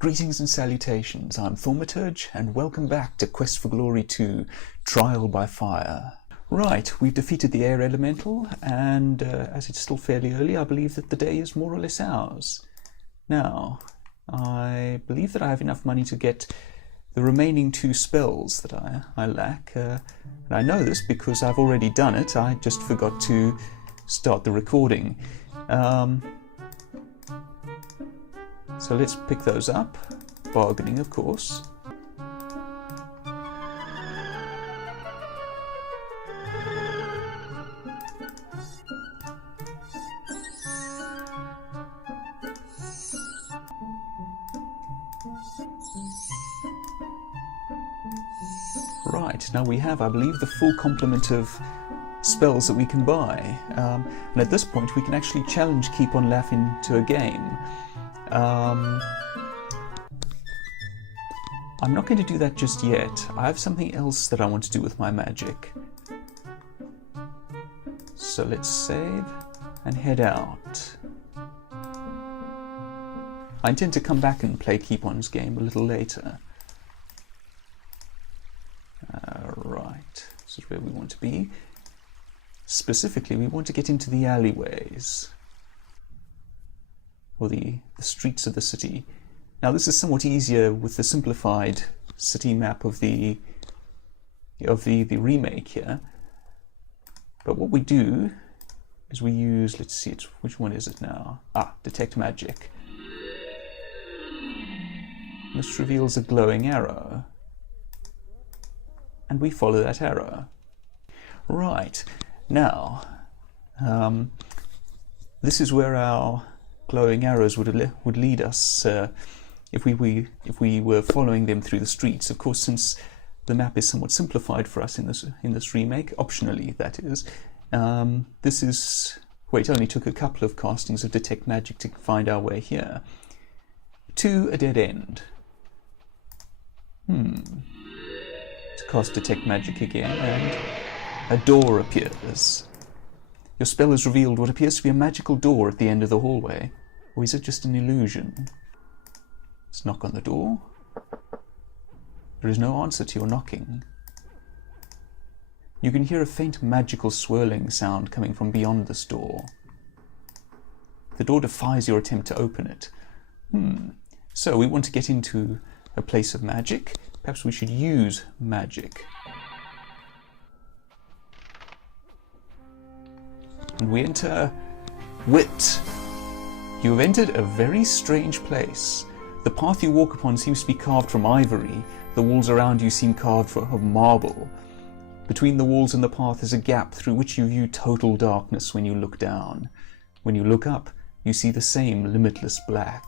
Greetings and salutations, I'm Thaumaturge, and welcome back to Quest for Glory 2, Trial by Fire. Right, we've defeated the air elemental, and as it's still fairly early, I believe that the day is more or less ours. Now, I believe that I have enough money to get the remaining 2 spells that I lack, and I know this because I've already done it. I just forgot to start the recording. So let's pick those up, bargaining of course. Right, now we have, I believe, the full complement of spells that we can buy. And at this point we can actually challenge Keep on Laughing to a game. I'm not going to do that just yet. I have something else that I want to do with my magic. So let's save and head out. I intend to come back and play Keep On's game a little later. Right, this is where we want to be. Specifically, we want to get into the alleyways, or the streets of the city. Now this is somewhat easier with the simplified city map of the remake here. But what we do is we use, let's see, which one is it now? Detect magic. This reveals a glowing arrow, and we follow that arrow. Right, now this is where our glowing arrows would lead us if we were following them through the streets. Of course, since the map is somewhat simplified for us in this remake, optionally that is, it only took a couple of castings of Detect Magic to find our way here to a dead end. To cast Detect Magic again, and a door appears. Your spell has revealed what appears to be a magical door at the end of the hallway. Or is it just an illusion? Let's knock on the door. There is no answer to your knocking. You can hear a faint magical swirling sound coming from beyond this door. The door defies your attempt to open it. So we want to get into a place of magic. Perhaps we should use magic. And we enter Wit. You have entered a very strange place. The path you walk upon seems to be carved from ivory. The walls around you seem carved of marble. Between the walls and the path is a gap through which you view total darkness when you look down. When you look up, you see the same limitless black.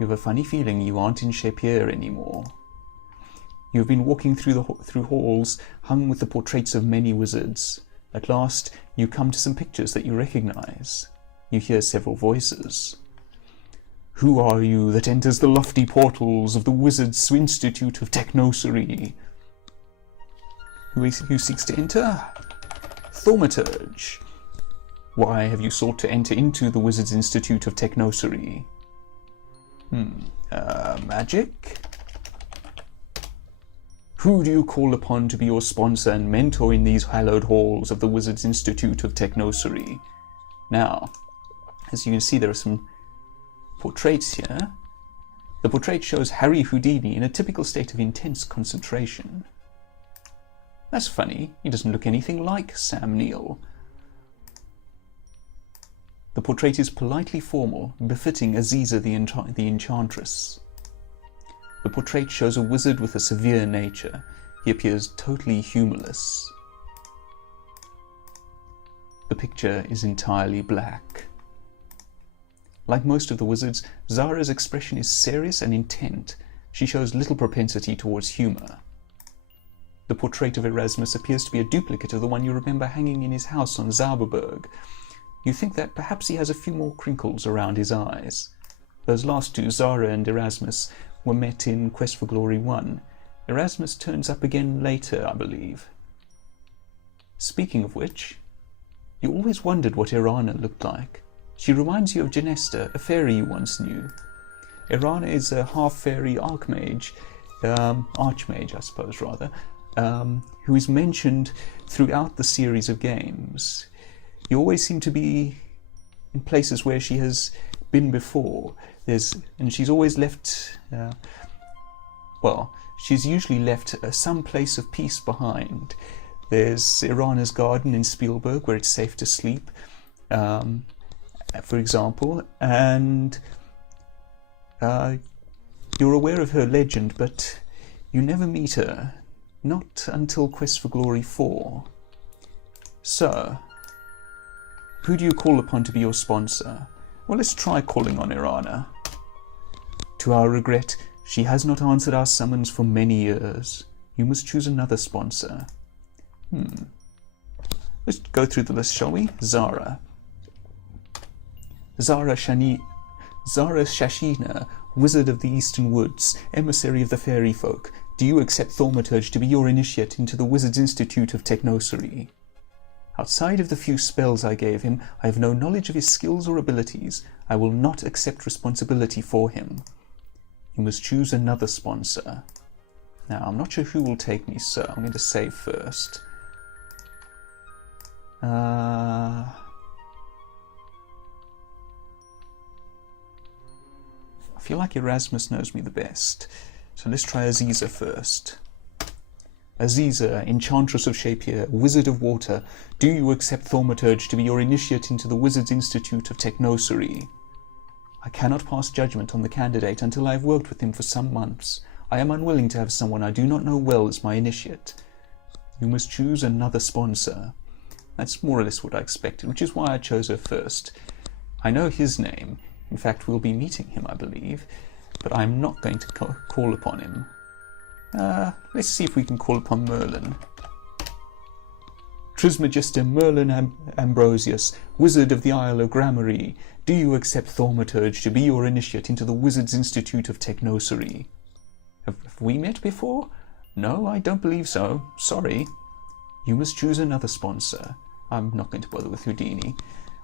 You have a funny feeling you aren't in Shapier anymore. You have been walking through halls hung with the portraits of many wizards. At last, you come to some pictures that you recognize. You hear several voices. Who are you that enters the lofty portals of the Wizards' Institute of Technocery? Who seeks to enter? Thaumaturge. Why have you sought to enter into the Wizards' Institute of Technocery? Magic? Who do you call upon to be your sponsor and mentor in these hallowed halls of the Wizards' Institute of Technocery? Now, as you can see, there are some portraits here. The portrait shows Harry Houdini in a typical state of intense concentration. That's funny, he doesn't look anything like Sam Neill. The portrait is politely formal, befitting Aziza the Enchantress. The portrait shows a wizard with a severe nature. He appears totally humorless. The picture is entirely black. Like most of the wizards, Zara's expression is serious and intent. She shows little propensity towards humor. The portrait of Erasmus appears to be a duplicate of the one you remember hanging in his house on Zauberberg. You think that perhaps he has a few more crinkles around his eyes. Those last two, Zara and Erasmus, were met in Quest for Glory 1. Erasmus turns up again later, I believe. Speaking of which, you always wondered what Irana looked like. She reminds you of Genesta, a fairy you once knew. Irana is a half-fairy archmage, archmage I suppose rather, who is mentioned throughout the series of games. You always seem to be in places where she has been before. And she's always left, she's usually left some place of peace behind. There's Irana's garden in Spielberg where it's safe to sleep, for example, and you're aware of her legend, but you never meet her, not until Quest for Glory 4. So, who do you call upon to be your sponsor? Well, let's try calling on Irana. To our regret, she has not answered our summons for many years. You must choose another sponsor. Let's go through the list, shall we? Zara. Zara Shashina, Wizard of the Eastern Woods, Emissary of the Fairy Folk. Do you accept Thaumaturge to be your initiate into the Wizard's Institute of Technocery? Outside of the few spells I gave him, I have no knowledge of his skills or abilities. I will not accept responsibility for him. You must choose another sponsor. Now, I'm not sure who will take me, so I'm going to save first. I feel like Erasmus knows me the best, so let's try Aziza first. Aziza, Enchantress of Shapier, Wizard of Water, do you accept Thaumaturge to be your initiate into the Wizard's Institute of Technocery? I cannot pass judgment on the candidate until I have worked with him for some months. I am unwilling to have someone I do not know well as my initiate. You must choose another sponsor. That's more or less what I expected, which is why I chose her first. I know his name. In fact, we'll be meeting him, I believe, but I'm not going to call upon him. Let's see if we can call upon Merlin. Trismegister Merlin Ambrosius, Wizard of the Isle of Gramarye, do you accept Thaumaturge to be your initiate into the Wizard's Institute of Technocery? Have we met before? No, I don't believe so. Sorry. You must choose another sponsor. I'm not going to bother with Houdini.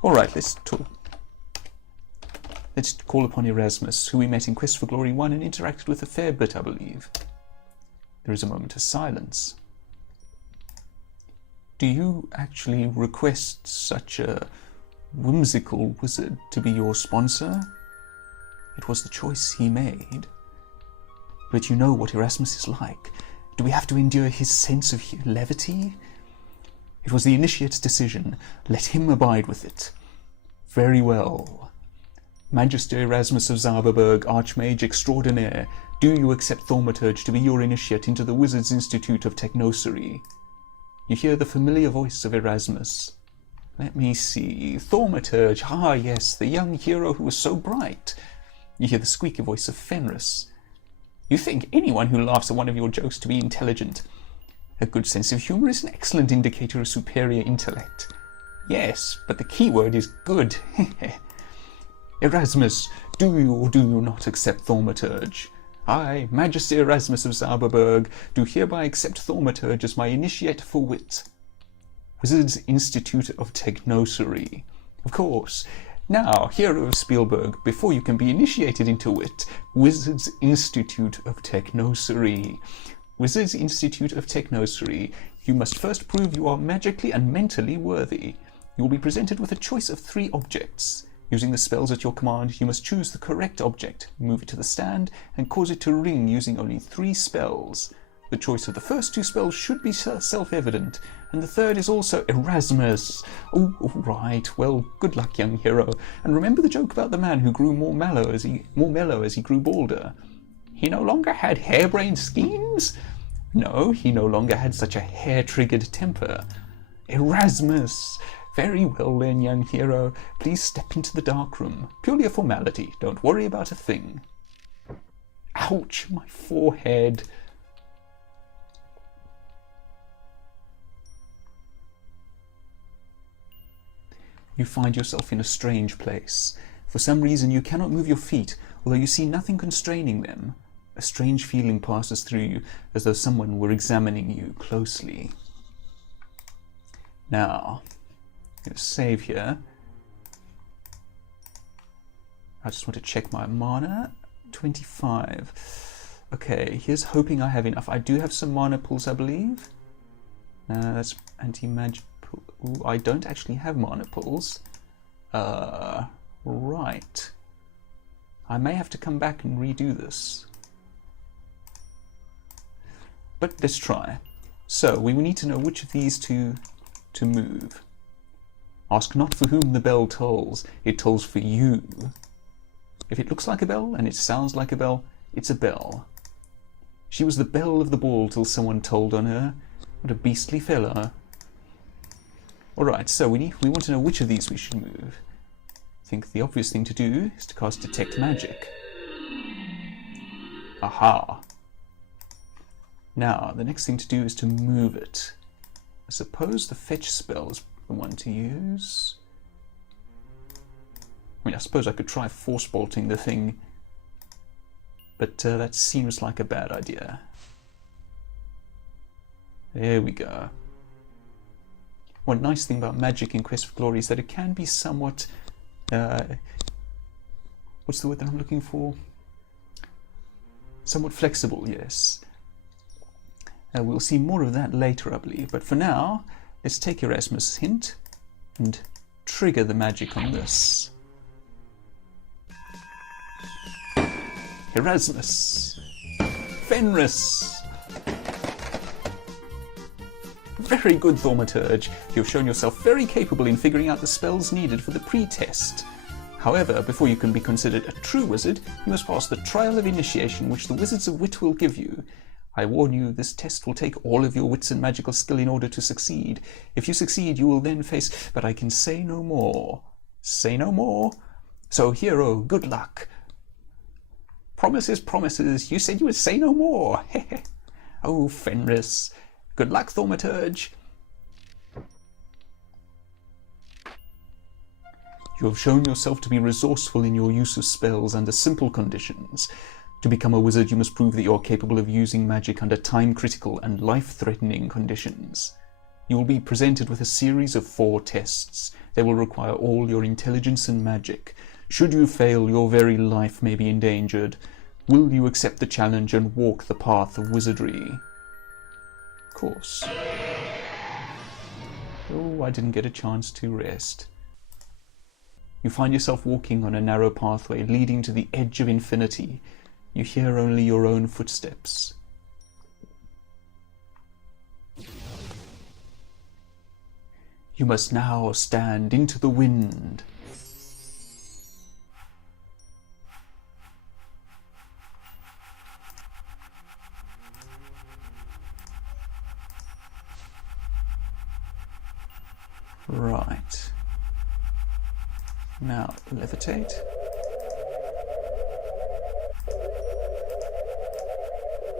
Alright, let's call upon Erasmus, who we met in Quest for Glory 1 and interacted with a fair bit, I believe. There is a moment of silence. Do you actually request such a whimsical wizard to be your sponsor? It was the choice he made. But you know what Erasmus is like. Do we have to endure his sense of levity? It was the initiate's decision. Let him abide with it. Very well. Magister Erasmus of Zauberberg, Archmage Extraordinaire, do you accept Thaumaturge to be your initiate into the Wizard's Institute of Technocery? You hear the familiar voice of Erasmus. Let me see. Thaumaturge, ah yes, the young hero who was so bright. You hear the squeaky voice of Fenris. You think anyone who laughs at one of your jokes to be intelligent. A good sense of humour is an excellent indicator of superior intellect. Yes, but the key word is good. Erasmus, do you or do you not accept Thaumaturge? I, Magister Erasmus of Zauberberg, do hereby accept Thaumaturge as my initiate for wit. Wizard's Institute of Technocery. Of course. Now, hero of Spielberg, before you can be initiated into wit, Wizard's Institute of Technocery. Wizard's Institute of Technocery. You must first prove you are magically and mentally worthy. You will be presented with a choice of 3 objects. Using the spells at your command, you must choose the correct object, move it to the stand, and cause it to ring using only 3 spells. The choice of the first 2 spells should be self-evident, and the third is also Erasmus. Oh, right, well, good luck, young hero, and remember the joke about the man who grew more mellow as he grew bolder. He no longer had harebrained schemes? No, he no longer had such a hair-triggered temper. Erasmus! Very well then, young hero. Please step into the dark room. Purely a formality. Don't worry about a thing. Ouch, my forehead. You find yourself in a strange place. For some reason you cannot move your feet, although you see nothing constraining them. A strange feeling passes through you, as though someone were examining you closely. Now, I'm going to save here. I just want to check my mana. 25. Okay, here's hoping I have enough. I do have some mana pools, I believe. That's anti-magic. Ooh, I don't actually have mana pools. Right. I may have to come back and redo this. But let's try. So, we need to know which of these to move. Ask not for whom the bell tolls, it tolls for you. If it looks like a bell and it sounds like a bell, it's a bell. She was the belle of the ball till someone told on her. What a beastly fellow. Alright, so we want to know which of these we should move. I think the obvious thing to do is to cast Detect Magic. Aha! Now, the next thing to do is to move it. I suppose the Fetch spell is the one to use. I mean, I suppose I could try Force Bolting the thing, but that seems like a bad idea. There we go. One nice thing about magic in Quest for Glory is that it can be somewhat... what's the word that I'm looking for? Somewhat flexible, yes. We'll see more of that later, I believe. But for now, let's take Erasmus' hint and trigger the magic on this. Erasmus! Fenris! Very good, Thaumaturge. You've shown yourself very capable in figuring out the spells needed for the pre-test. However, before you can be considered a true wizard, you must pass the trial of initiation which the Wizards of Wit will give you. I warn you, this test will take all of your wits and magical skill in order to succeed. If you succeed, you will then face... But I can say no more. Say no more? So, hero, good luck. Promises, promises. You said you would say no more. Oh, Fenris. Good luck, Thaumaturge. You have shown yourself to be resourceful in your use of spells under simple conditions. To become a wizard, you must prove that you are capable of using magic under time-critical and life-threatening conditions. You will be presented with a series of 4 tests. They will require all your intelligence and magic. Should you fail, your very life may be endangered. Will you accept the challenge and walk the path of wizardry? Of course. Oh, I didn't get a chance to rest. You find yourself walking on a narrow pathway leading to the edge of infinity. You hear only your own footsteps. You must now stand into the wind. Right. Now, levitate.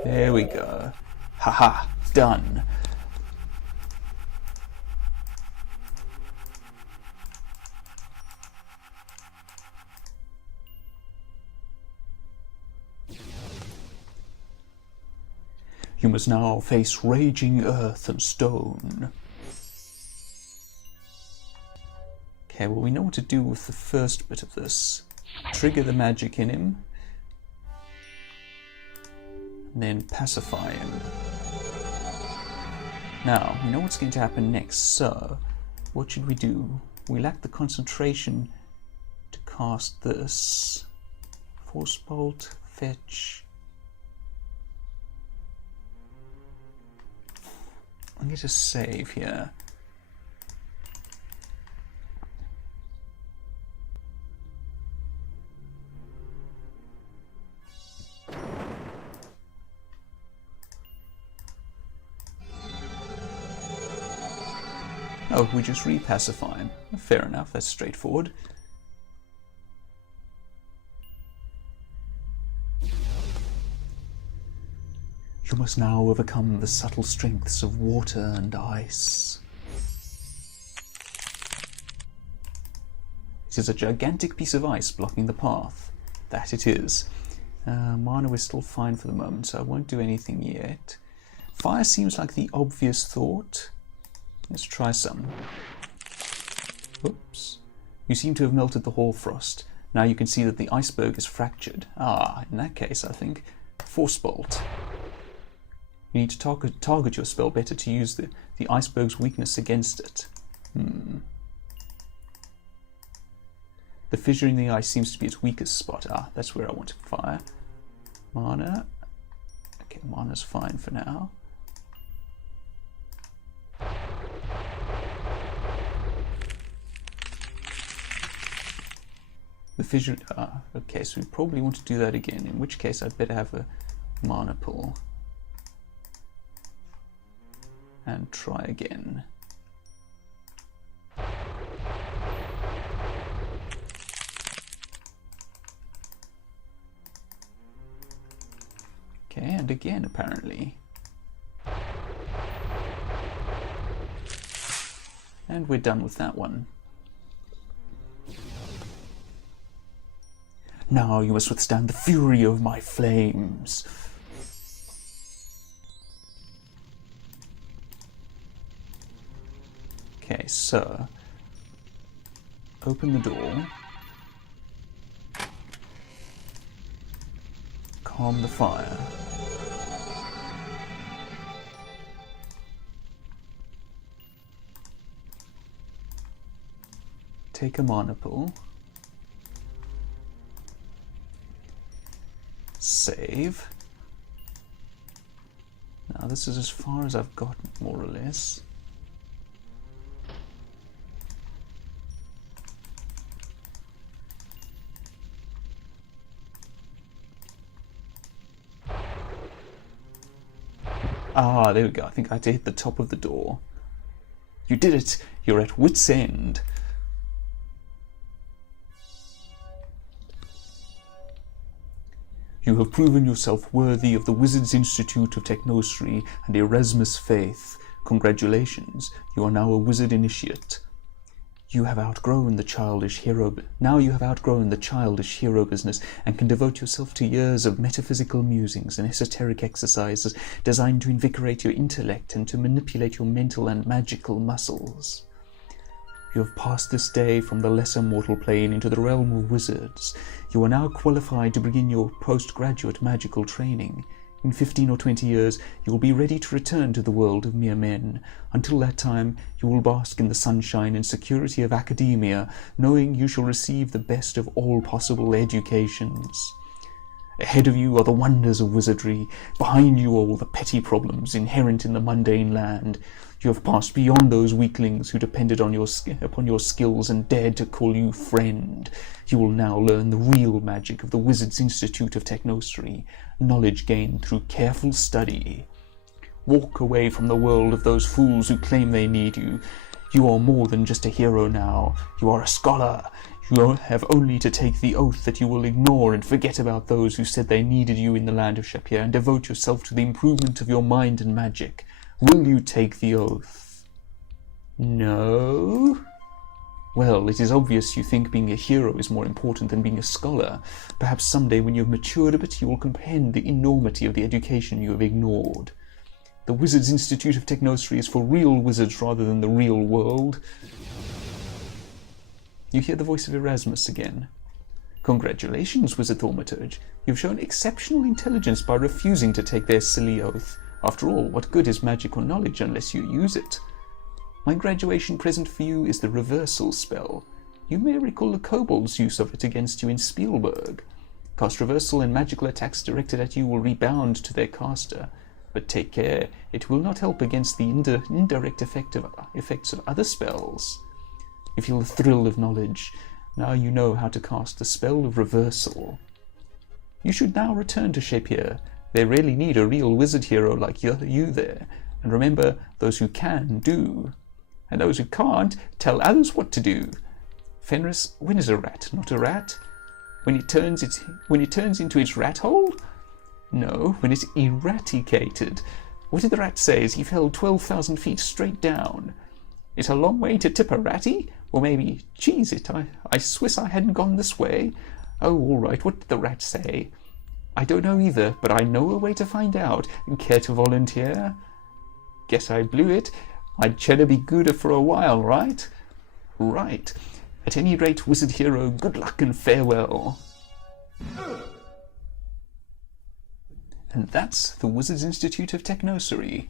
There we go. Haha, done. You must now face raging earth and stone. Okay, well, we know what to do with the first bit of this. Trigger the magic in him. And then pacify him. Now, we know what's going to happen next, so what should we do? We lack the concentration to cast this. Force Bolt, Fetch. I'm going to save here. Oh, we just repacify him. Fair enough, that's straightforward. You must now overcome the subtle strengths of water and ice. It is a gigantic piece of ice blocking the path. That it is. Mana is still fine for the moment, so I won't do anything yet. Fire seems like the obvious thought. Let's try some. Oops. You seem to have melted the hoarfrost. Now you can see that the iceberg is fractured. Ah, in that case, I think Force Bolt. You need to target your spell better to use the iceberg's weakness against it. The fissure in the ice seems to be its weakest spot. Ah, that's where I want to fire. Mana. Okay, mana's fine for now. The fissure. Ah, okay, so we probably want to do that again, in which case I'd better have a mana pull. And try again. Okay, and again apparently. And we're done with that one. Now you must withstand the fury of my flames. Okay, so open the door. Calm the fire. Take a mana pull. Save. Now this is as far as I've gotten, more or less. Ah, there we go. I think I had to hit the top of the door. You did it! You're at wit's end. You have proven yourself worthy of the Wizards Institute of Technocery and Erasmus faith. Congratulations, you are now a wizard initiate. You have outgrown the childish hero. Now you have outgrown the childish hero business and can devote yourself to years of metaphysical musings and esoteric exercises designed to invigorate your intellect and to manipulate your mental and magical muscles. You have passed this day from the lesser mortal plane into the realm of wizards. You are now qualified to begin your postgraduate magical training. In 15 or 20 years, you will be ready to return to the world of mere men. Until that time, you will bask in the sunshine and security of academia, knowing you shall receive the best of all possible educations. Ahead of you are the wonders of wizardry, behind you all the petty problems inherent in the mundane land. You have passed beyond those weaklings who depended on upon your skills and dared to call you friend. You will now learn the real magic of the Wizards Institute of Technocery, knowledge gained through careful study. Walk away from the world of those fools who claim they need you. You are more than just a hero now. You are a scholar. You have only to take the oath that you will ignore and forget about those who said they needed you in the land of Shapir and devote yourself to the improvement of your mind and magic. Will you take the oath? No? Well, it is obvious you think being a hero is more important than being a scholar. Perhaps someday when you have matured a bit, you will comprehend the enormity of the education you have ignored. The Wizards Institute of Technocery is for real wizards rather than the real world. You hear the voice of Erasmus again. Congratulations, Wizard Thaumaturge. You've shown exceptional intelligence by refusing to take their silly oath. After all, what good is magical knowledge unless you use it? My graduation present for you is the reversal spell. You may recall the kobold's use of it against you in Spielberg. Cast reversal and magical attacks directed at you will rebound to their caster. But take care, it will not help against the indirect effects of other spells. You feel the thrill of knowledge. Now you know how to cast the spell of reversal. You should now return to Shapir. They really need a real wizard hero like you there. And remember, those who can, do. And those who can't, tell others what to do. Fenris, when is a rat not a rat? When it turns into its rat hole? No, when it's eradicated. What did the rat say as he fell 12,000 feet straight down? It's a long way to Tipperary? Or maybe, geez it, I Swiss I hadn't gone this way. Oh, all right, what did the rat say? I don't know either, but I know a way to find out. Care to volunteer? Guess I blew it. I'd cheddar be gooder for a while, right? Right. At any rate, wizard hero, good luck and farewell. And that's the Wizards Institute of Technocery.